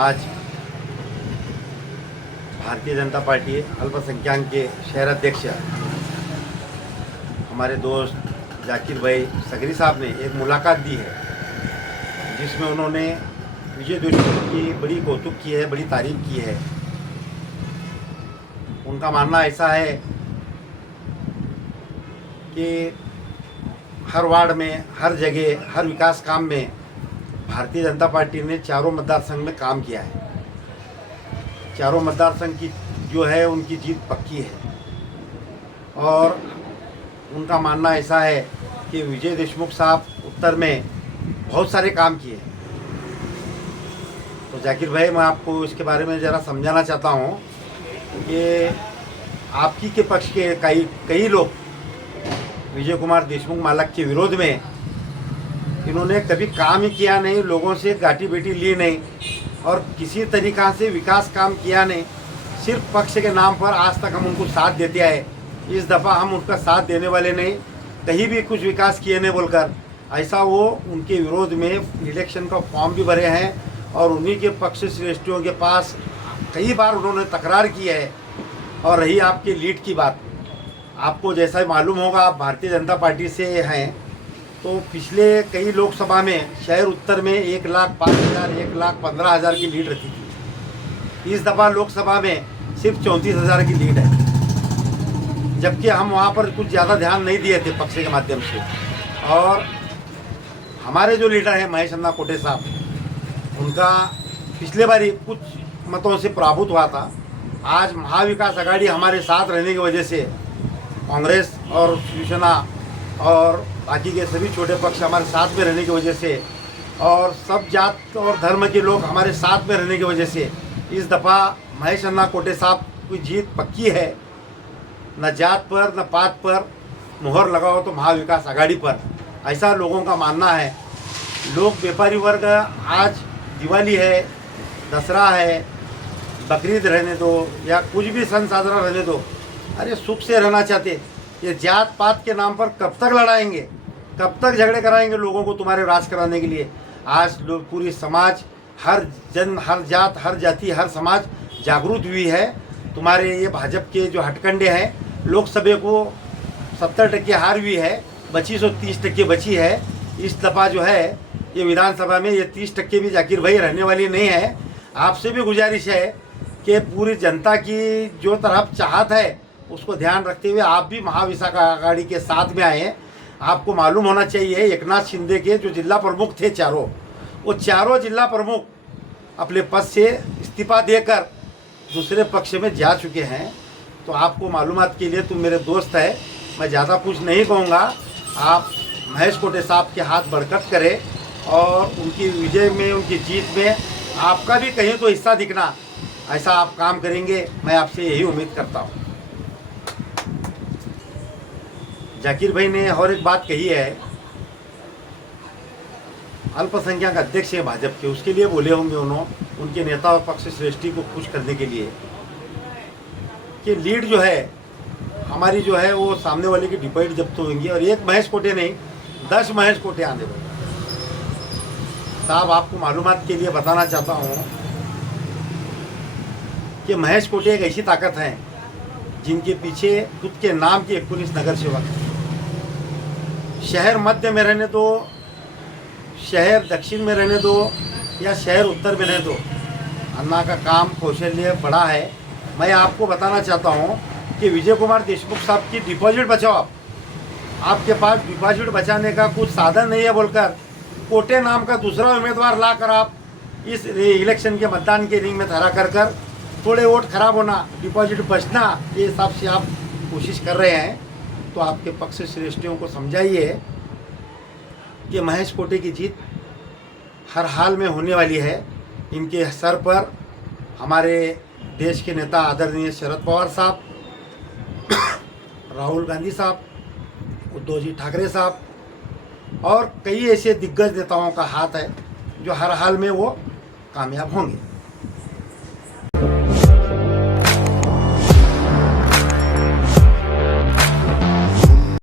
आज भारतीय जनता पार्टी अल्पसंख्यक के शहर अध्यक्ष हमारे दोस्त जाकिर भाई सगरी साहब ने एक मुलाकात दी है, जिसमें उन्होंने विजय देशमुख की बड़ी कौतुक की है, बड़ी तारीफ की है। उनका मानना ऐसा है कि हर वार्ड में, हर जगह, हर विकास काम में भारतीय जनता पार्टी ने चारों मतदार संघ में काम किया है। चारों मतदार संघ की जो है उनकी जीत पक्की है। और उनका मानना ऐसा है कि विजय देशमुख साहब उत्तर में बहुत सारे काम किए। तो जाकिर भाई, मैं आपको इसके बारे में ज़रा समझाना चाहता हूँ कि आपकी के पक्ष के कई लोग विजय कुमार देशमुख मालक के विरोध में इन्होंने कभी काम ही किया नहीं, लोगों से गाठी बेटी ली नहीं और किसी तरीक़ा से विकास काम किया नहीं। सिर्फ पक्ष के नाम पर आज तक हम उनको साथ देते आए। इस दफ़ा हम उनका साथ देने वाले नहीं, कहीं भी कुछ विकास किए नहीं बोलकर ऐसा वो उनके विरोध में इलेक्शन का फॉर्म भी भरे हैं और उन्हीं के पक्ष श्रेष्ठियों के पास कई बार उन्होंने तकरार की है। और रही आपकी लीड की बात, आपको जैसा मालूम होगा, आप भारतीय जनता पार्टी से हैं, तो पिछले कई लोकसभा में शहर उत्तर में 1,05,000, 1,15,000 की लीड रहती थी। इस दफ़ा लोकसभा में सिर्फ 34,000 की लीड है, जबकि हम वहाँ पर कुछ ज़्यादा ध्यान नहीं दिए थे पक्ष के माध्यम से। और हमारे जो लीडर हैं महेश अन्ना कोटे साहब, उनका पिछले बार कुछ मतों से पराभूत हुआ था। आज महाविकास आघाड़ी हमारे साथ रहने की वजह से, कांग्रेस और शिवसेना और बाकी के सभी छोटे पक्ष हमारे साथ में रहने की वजह से और सब जात और धर्म के लोग हमारे साथ में रहने की वजह से इस दफ़ा महेश अन्ना कोटे साहब की जीत पक्की है। न जात पर न पात पर मुहर लगाओ तो महाविकास आघाड़ी पर, ऐसा लोगों का मानना है। लोग, व्यापारी वर्ग, आज दिवाली है, दसरा है, बकरीद रहने दो या कुछ भी सन साजरा रहने दो, अरे सुख से रहना चाहते। ये जात पात के नाम पर कब तक लड़ाएंगे, कब तक झगड़े कराएंगे लोगों को तुम्हारे राज कराने के लिए। आज लोग, पूरी समाज, हर जन, हर जात, हर जाति, हर समाज जागरूक हुई है। तुम्हारे ये भाजपा के जो हटकंडे हैं, लोकसभा को 70% हार हुई है, बची 130% बची है। इस दफ़ा जो है ये विधानसभा में ये 30% भी जाकिर भाई रहने वाली नहीं है। आपसे भी गुजारिश है कि पूरी जनता की जो तरफ चाहत है उसको ध्यान रखते हुए आप भी महाविकास आघाड़ी के साथ में आए। आपको मालूम होना चाहिए, एकनाथ शिंदे के जो जिला प्रमुख थे चारों, वो चारों जिला प्रमुख अपने पद से इस्तीफा देकर दूसरे पक्ष में जा चुके हैं। तो आपको मालूमात के लिए, तुम मेरे दोस्त है, मैं ज़्यादा कुछ नहीं कहूँगा। आप महेश कोटे साहब के हाथ बरकत करें और उनकी विजय में, उनकी जीत में आपका भी कहीं तो हिस्सा दिखना, ऐसा आप काम करेंगे, मैं आपसे यही उम्मीद करता हूँ। जाकिर भाई ने और एक बात कही है, अल्पसंख्यक अध्यक्ष है भाजपा के, उसके लिए बोले होंगे उन्होंने, उनके नेता और पक्ष श्रेष्ठी को खुश करने के लिए, कि लीड जो है हमारी जो है वो सामने वाले की डिपाजिट जब्त होंगी और एक महेश कोटे नहीं, 10 महेश कोटे आने वाले। साहब, आपको मालूमात के लिए बताना चाहता हूँ कि महेश कोटे एक ऐसी ताकत है जिनके पीछे खुद के नाम के 19 नगर सेवक हैं। शहर मध्य में रहने दो, शहर दक्षिण में रहने दो या शहर उत्तर में रहने दो, अन्ना का काम कौशल्य बड़ा है। मैं आपको बताना चाहता हूँ कि विजय कुमार देशमुख साहब की डिपॉजिट बचाओ। आपके पास डिपॉजिट बचाने का कुछ साधन नहीं है बोलकर कोटे नाम का दूसरा उम्मीदवार लाकर आप इस इलेक्शन के मतदान के रिंग में खड़ा कर थोड़े वोट खराब होना, डिपॉजिट बचना, ये हिसाब से आप कोशिश कर रहे हैं। तो आपके पक्ष श्रेष्ठियों को समझाइए कि महेश कोटे की जीत हर हाल में होने वाली है। इनके सर पर हमारे देश के नेता आदरणीय शरद पवार साहब, राहुल गांधी साहब, उद्धव जी ठाकरे साहब और कई ऐसे दिग्गज नेताओं का हाथ है जो हर हाल में वो कामयाब होंगे।